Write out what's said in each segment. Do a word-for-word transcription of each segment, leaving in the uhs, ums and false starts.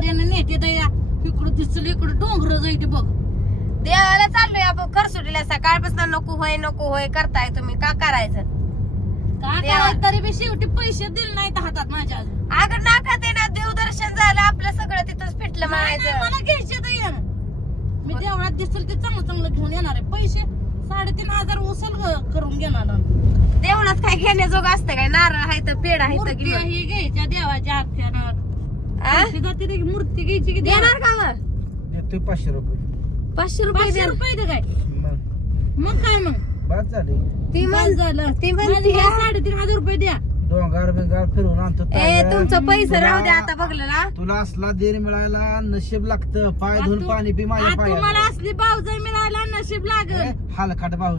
पर्यंत नेते दया इकडं दिसलं इकडं डोंगर जायचे बघ. देवाला चाललोय आपण खरसुटीला सकाळपासून नको होय नको होय करताय तुम्ही का करायचं का काय तरी बी शेवटी पैसे दिले नाहीत हातात माझ्या अजून. अगं नाका ते ना देवदर्शन झालं आपलं सगळं तिथंच फिटलं नाही, नाही, म्हणायचं. मला घ्यायचे तर ये. मी देवळात दिसेल ते चांगलं चांगलं घेऊन येणार आहे. पैसे साडेतीन हजार उचल ग- करून घेणार आहे. देवळात काय घेण्याजोग असतं काय नारळ आहे तर पेड आहे तर मूर्ती घेऊन. ही घ्यायच्या देवाच्या आख्यानं आ? पैसे जाते रे, मूर्ती घ्यायची की देणार का मग देतोय पाचशे रुपये. पाचशे रुपये पाचशे देणार. रुपये दे काय मग मग काय मग बाद झाली. ती बस म्हण झालं ती माझे म्हणते हे साडेतीन हजार रुपये द्या. डोंगर बिंगार फिरून आणतो. ए ताज्या. तुमचं पैसे राहू द्या तुला- आता बघलं ना. तुला असला देर मिळायला नशीब लागतं. पाय आ धुवून तू- पाणी पी माझ्या आ तुम्हाला पायात. असली भाऊजाई मिळायला नशीब लागल. हालखाट भाऊ.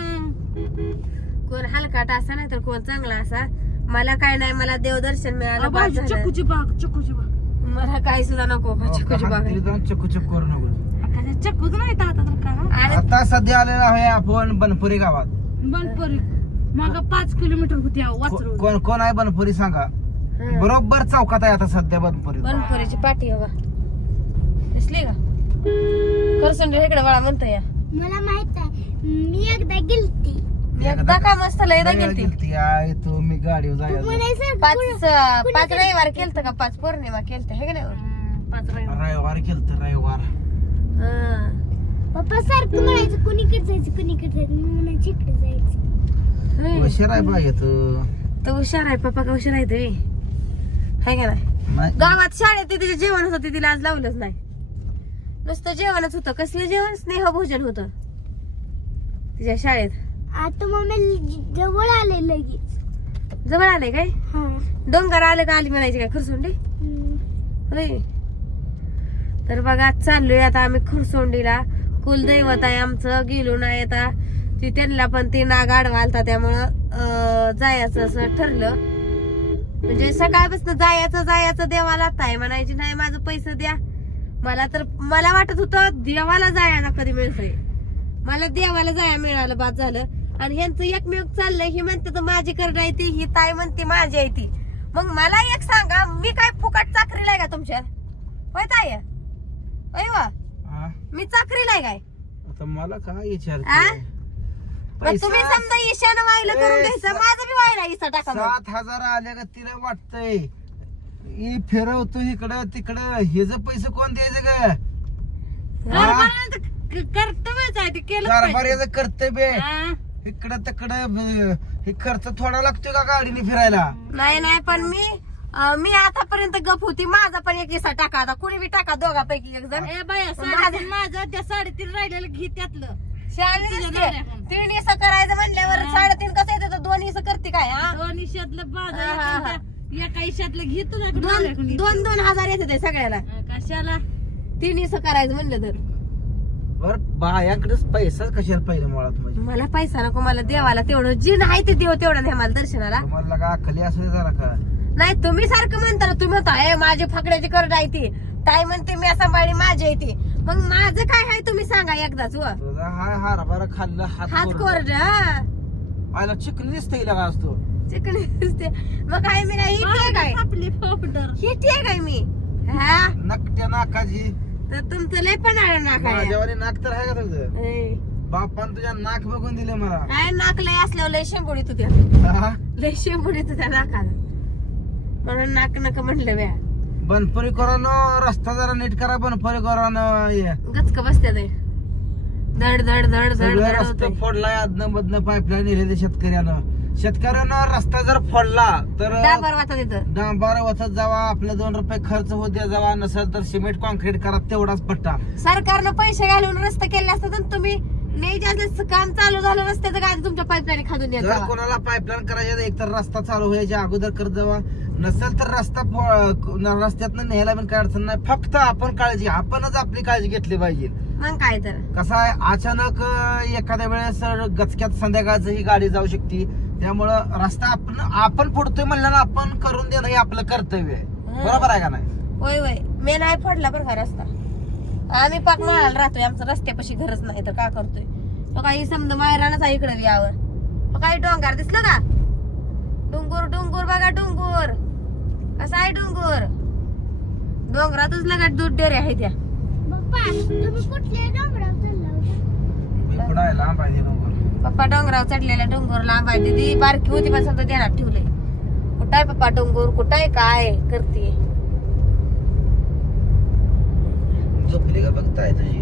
कोण हलकाट असा नाही तर कोण चांगला असा. मला काय नाही मला देवदर्शन मिळालं बाद झालं. चक्कूची बाग चक्कूची बाग मला काही सुद्धा नको चिकूची बाग आहे. जाऊन चकूचक करू नको. चक्कूच नाही तर आता तर का आणि आता सध्या आलेला आहे आपण बनपुरी गावात. बनपरी मग पाच किलोमीटर होती को- वाचरू. कोण कोण आहे बनपुरी सांगा. हं. बरोबर चौकात आहे आता सध्या बनपुरी. बनपुरीची पाठी बघा दिसली का करसंडी इकडे बाळा म्हणतो या. मला माहित आहे मी एकदा गेलती एकदा का मस्त लय लय गेलती. गेलती. आहे तू मी गाडीवर जायचं. म्हणायचं पाच पाच रविवार केलत का पाच पौर्णिमा केलत हे का नाही. हम्म, पाच रविवार. रविवार केलत रविवार. हं. पप्पा सारखं म्हणायचं कुणीकडे जायचं कुणीकडे जायचं मी म्हणायची इकडे जायचं. होय. हुशार आहे बाई तू. तो हुशार आहे पप्पा का हुशार आहे तुम्ही हाय का नाही. नाही. गावात शाळेत ते तिचे जेवण होतं ते तिला आज लावलंच नाही. नुसतं जेवणच होतं. कसलं जेवण स्नेहभोजन होतं तिच्या शाळेत. आता मम्मी जवळ आले लगेच. जवळ आले काय हा डोंगर आलं का आली म्हणायची काय खुरसोंडी हम्म. होय. तर बघा चाललोय आता आम्ही खुरसोंडीला. कुलदैवत आहे आमचं गेलो नाही आता ती त्यांना पण ती नाग आडवा आलता त्यामुळं अं, जायचं असं ठरलं. म्हणजे सकाळपासून जायचं जायचं देवाला आहे म्हणायची नाही माझं पैसे द्या. मला तर मला वाटत होतं देवाला जायला कधी मिळतंय. मला देवाला जायला मिळालं बाद झालं. आणि ह्यांचं एकमेव चाललंय ही म्हणते तर माझी करड आहे ती ही ताई म्हणते माझी आहे ती. मग मला एक सांगा मी काय फुकट चाकरीला आहे का तुमच्या होय ताई होय वा हा? मी चाकरीला आहे काय. आता मला काय आ? विचारते. मग तुम्ही समजा ईशानं वाहिलं करून ए, घ्यायचं माझं बी व्हायला इसा टाका मग. सात हजार आले का तिला वाटतंय ही फिरवतो इकडं तिकडं हे जे पैसे कोण द्यायचं ग. कारभारानं तर क- कर्तव्यच आहे ते केलं कारभार याचं कर्तव्य आहे. हा. इकडं तिकडं ब- हे खर्च थोडा लागतोय का गाडीने फिरायला. नाही नाही पण मी अं, मी आतापर्यंत गप होती. माझा पण एक इसा टाका आता कुणी बी टाका दोघापैकी एक जण. ए बाया साडेतीन माझं त्या साडेतीन राहिलेलं घे त्यातलं. शाळेत तुझ्या दिसते. नवऱ्याकडून. तीन इसा करायचं म्हणल्यावर हा. साडेतीन कसं येतं तर दोन इसा करते काय हा दोन इशातलं हा, हा, हा. बाजार एका इशातलं घे तुझ्या दोन दोन दोन हजार येते ते सगळ्याला. कशाला तीन इसा करायचं म्हणलं तर बर बायाकडेच पैसाच कशाला पाहिजे मुळात म्हणजे. मला पैसा नको मला देवाला तेवढं जी नाही ते देव तेवढं नाही मला दर्शनाला. तुम्हाला का अखली असू दे जरा का. नाही तुम्ही सारखं म्हणता ना, तुम्ही म्हणता "ए, माझी फाकड्याची करड आहे ती ताई म्हणते मी सांभाळी माझी आहे ती". मग माझं काय आहे तुम्ही सांगा एकदाच व तुझा हाय हरभरा खाल्लं हात हात कोरडं. कोरड हा आयला चिकन दिसतंय का असतो. चिकन दिसते. मग काय मी काय हिटी आहे काय आपली पावडर हिटी आहे काय मी हा नकट्या नाकाची तर तुमचं लय पण आहे ना काय माझ्यावानी नाक तर आहे का तुझं. ए, बापान तुझ्या नाक बघून दिले मला. काय नाक लय असल्यावर लय शेंबुडी तुझ्या हा? लय शेंबुडी तुझ्या नाकाला म्हणून नाक नका म्हणलं व्या बनपुरी करून रस्ता जरा नीट करा. बनपुरी करून गचक बसत्या ते धड धड धड धड सगळं धड रस्ता होतंय. फोडलाय अदन मधनं पाईपलाईन नेलेले शेतकऱ्यानं. शेतकऱ्यानं रस्ता जर फोडला तर डांबर वाचा तिथं डांबार वचत जावा. आपले दोन रुपये खर्च होऊ द्या जावा. नसेल तर सिमेंट कॉन्क्रीट करा. तेवढाच पट्टा. सरकारनं पैसे घालून रस्ते केले असतात आणि तुम्ही न्यायचे असले काम चालू झालं रस्त्याचं काय तुमच्या पाईपलाईन खादून येत जर जावा. कोणाला पाईपलाईन करायचं एक तर रस्ता चालू व्हायच्या अगोदर करत जावा. नसेल तर रस्ता फो- रस्त्यातनं न्यायला पण काय अडचण नाही. फक्त आपण काळजी आपणच आपली काळजी घेतली पाहिजे. मग काय तर कसं आहे अचानक अं, एखाद्या वेळेस अं, गचक्यात संध्याकाळचं ही गाडी जाऊ शकते. त्यामुळं रस्ता आपण आपण फोडतोय म्हणल्यानं आपण करून देणं हे आपलं कर्तव्य आहे. बरोबर आहे का नाही. होय होय मी नाही पडला बरं का रस्ता. आम्ही पाक माळाला राहतोय आमचं रस्त्यापाशी घरच नाही तर का करतोय तो काही समजा मायरानच आहे इकडे यावर. काही डोंगर दिसलं का डोंगर डोंगर बघा डोंगर कसा आहे डोंगर डोंगरातच लगट दूध डेरे आहे त्या. पप्पा तुम्ही कुठल्या डोंगरावर चालला होता? इकडं आहे लांब आहे ते डोंगर. पप्पा डोंगरावर चढलेला डोंगर लांब आहे. दीदी बारकी होती पण समजा ध्यानात ठेवलंय. कुठं आहे पप्पा डोंगर, कुठं आहे काय करते. झोपली का बघताय तुझी?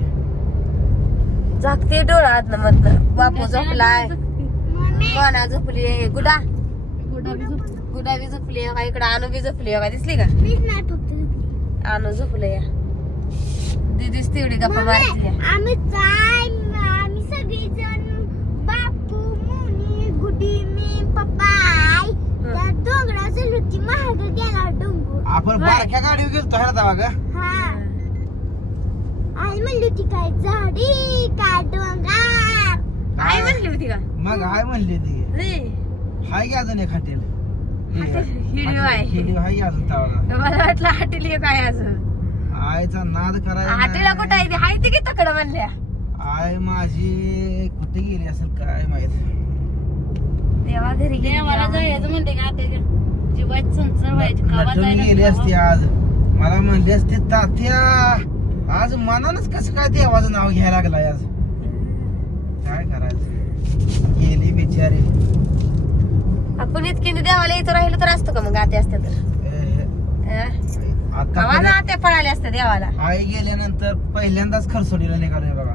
झाकते डोळा आतनं मधनं. बापू झोपलाय, मम्मी मोना झोपली, गुडा गुडा बी झोप- गुडा बी झोपली का, इकडं आणू बी झोपली का, दिसली का? मीच नाही फक्त झोपली. आणू झोपले या. दीदीच तेवढी गप्पा मारते. मम्मी, आम्ही जाय आम्ही सगळेजण बापू मुनी गुडी मी पप्पा आई त्या डोंगरावर चाललो होती. महाग गेला डोंगर. आपण बारक्या गाडीवर गेलतो है ना तेव्हा ग? हा आई म्हणली होती काय झाडी काय डोंगर. आई म्हणली होती का? मग हाय म्हणली ती. नाही, हाय की अजून एक हॉटेल. हिडिओ आहे. हिडिओ हाय की अजून तेव्हा. मला वाटलं हॉटेल काय अजून. आईचा नाद करायचा हॉटेलला कुठं आहे नाही. ती? हाय ती की तकडं म्हणल्या. आय माझी कुठे गेली असेल काय माहित. देवा घरी गेली. देवाला जायचं म्हणते का आता जीवाची संसार व्हायची कवा नटून जायला गेली असती कवा- आज. मला म्हणली असती तात्या आज मनानच कसं काय देवाचं नाव घ्यायला लागलाय आज. काय करायचं, गेली बिचारी. आपण इतकीने देवाला इथं राहिलो तर असतो का मग आते असते तर? ए, कवा आता ना आते पळाले असते देवाला. आई गेल्यानंतर पहिल्यांदाच खरसोडीला निघालोय बघा.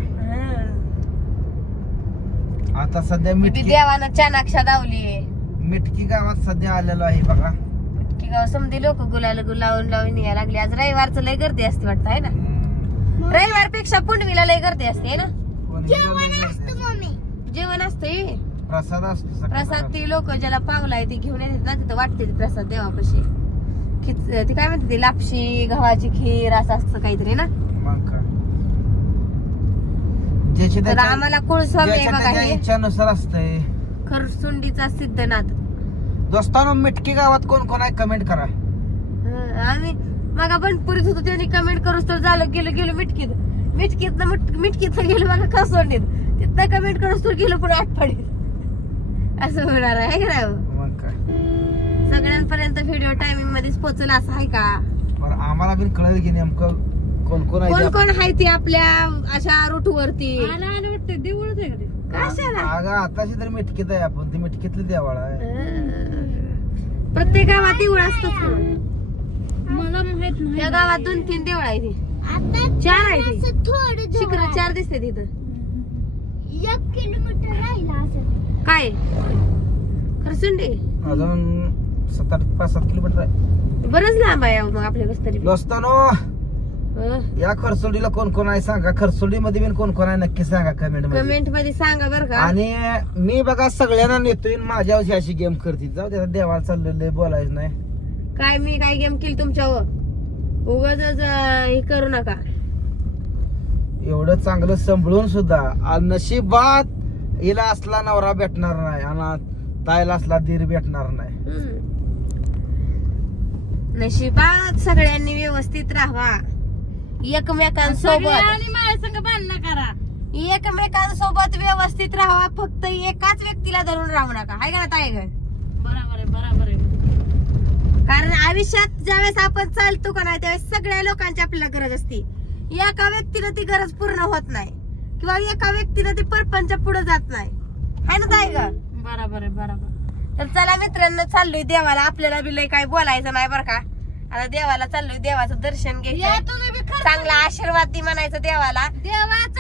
आता सध्या ती मिटकी देवानं चानाक्षा दावली. मिटकी गावात सध्या आलेलो आहे बघा. की गाव समधी लोक गुलाल गुलावून लावून यायला लागली. आज रविवारचं लय गर्दी असते वाटतं आहे ना? हम्म. रविवार पेक्षा पुंडवीला लय गर्दी असते है ना? कोणी जेवण गेलं असतं नाही. मम्मी. जेवण असते. प्रसाद असतो सकाळी. प्रसाद ती लोक ज्याला पावलाय ती घेऊन येतात ना, तिथं वाटते ती प्रसाद देवापाशी. खिच ती काय म्हणते ती लापशी गव्हाची खीर असं असतं काहीतरी ना. मग काय. ज्याची तर त्याच्या- आम्हाला कुळस्वामी आहे ज्याच्या बघा त्याच्या हे इच्छानुसार असतंय. खरसुंडीचा सिद्धनाथ. दोस्तांनो मिटकी गावात कोण कोण आहे कमेंट करा. हं, आम्ही मग आपण पुरीत होतो त्यांनी कमेंट करूच तर झालं गेलो गेलो मिटकीत मिटकीत मिटकीत गेलो बघा खरसुंडीत. तिथं कमेंट करूच तर गेलो पुढे आठवडीत. असं होणार आहे का नाही? मग काय. सगळ्यांपर्यंत व्हिडिओ टायमिंग मध्येच पोहोचला असं आहे का? पण आम्हाला बी कळेल की नेमकं कोण कोण आहे कोण ते. कोण आहे ती आपल्या अशा रूट वरती? आलं आलं वाटतं देऊळच आहे का ते? कशाला? अगं आताशी तर मिटकीत आहे आपण. ती मिटकीतली देवाळ आहे. हं. प्रत्येक गावात देऊळ असतच. मला माहित नाही त्या गावात दोन तीन देऊळ आहे ती. आता चार आहे ती. असं थोडं जवळ शिखर आहे. चार दिसते तिथं. एक किलोमीटर राहिला असं. काय खरसुंडी अजून सात आठ पाच सात किलोमीटर आहे. बरंच लांब आहे अहो मग आपल्या बस तरी. दोस्तांनो हं. या खरसोडीला कोण कोण आहे सांगा. खरसोडी मध्ये पण कोण कोण आहे नक्की सांगा कमेंट मध्ये. कमेंट मध्ये सांगा बरं का. आणि मी बघा सगळ्यांना नेतोय माझ्या अशी गेम करते. जाऊ त्याचा देवाला चाललेलं बोलायचं नाही. काय मी काय गेम केली तुमच्यावर? उगाच हे करू नका. एवढं चांगलं सांभाळून सुद्धा आ, नशिबात हिला असला नवरा भेटणार नाही आणि ताईला असला दीर भेटणार नाही. हं. नशिबात सगळ्यांनी व्यवस्थित राहा. एकमेकांसोबत सगळ्यांनी माझ्या संग भांडणं करा. एकमेकांसोबत व्यवस्थित राहा. फक्त एकाच व्यक्तीला धरून राहू नका. हाय का ना ताई गं? बरोबर आहे बरोबर आहे. कारण आयुष्यात ज्यावेळेस आपण चालतो का नाही त्यावेळेस सगळ्या लोकांची आपल्याला गरज असते. एका व्यक्तीला ती गरज पूर्ण होत नाही किंवा एका व्यक्तीला ती परपंच पुढे जात नाही. हाय ना ताई गं? बरोबर आहे बरोबर. तर चला मित्रांनो, चाललोय देवाला. आपल्याला बी लय काही बोलायचं नाही बरं का. आता देवाला चाललोय, देवाचं दर्शन या घ्यायचं, तुम्ही बी खरं चांगला आशीर्वाद दी म्हणायचं देवाला. देवा